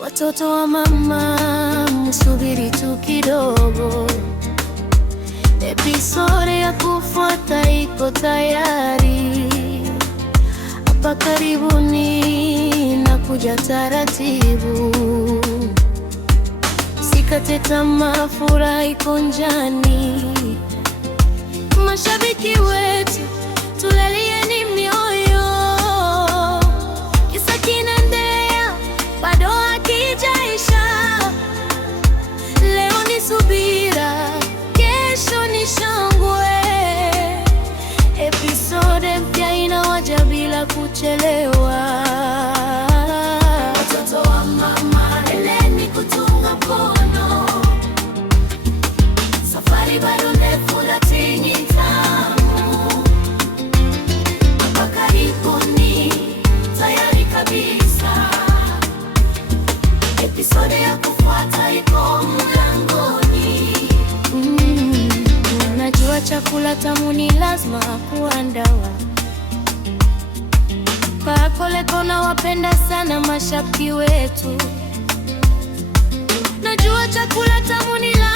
Watoto wa mama, msubiri tu kidogo, episode ya kufuata iko tayari. Hapa karibuni na kuja taratibu, sikate tamaa, furaha iko njiani. Mashabiki wetu tulalieni mioyo, kisa kinaendelea bado hakijaisha. Leo ni subira, kesho ni shangwe. Episode mpya inawaja bila kuchelewa. Watoto wa mama, endeleeni kutunga mkono, safari bado ndefu lakini tamu. Hapa karibuni, tayari kabisa, episode ya kufuata iko mlangoni. Najua chakula tamu ni lazima kuandawa. Pakoleko na wapenda sana mashabiki wetu. Najua chakula tamu ni lazima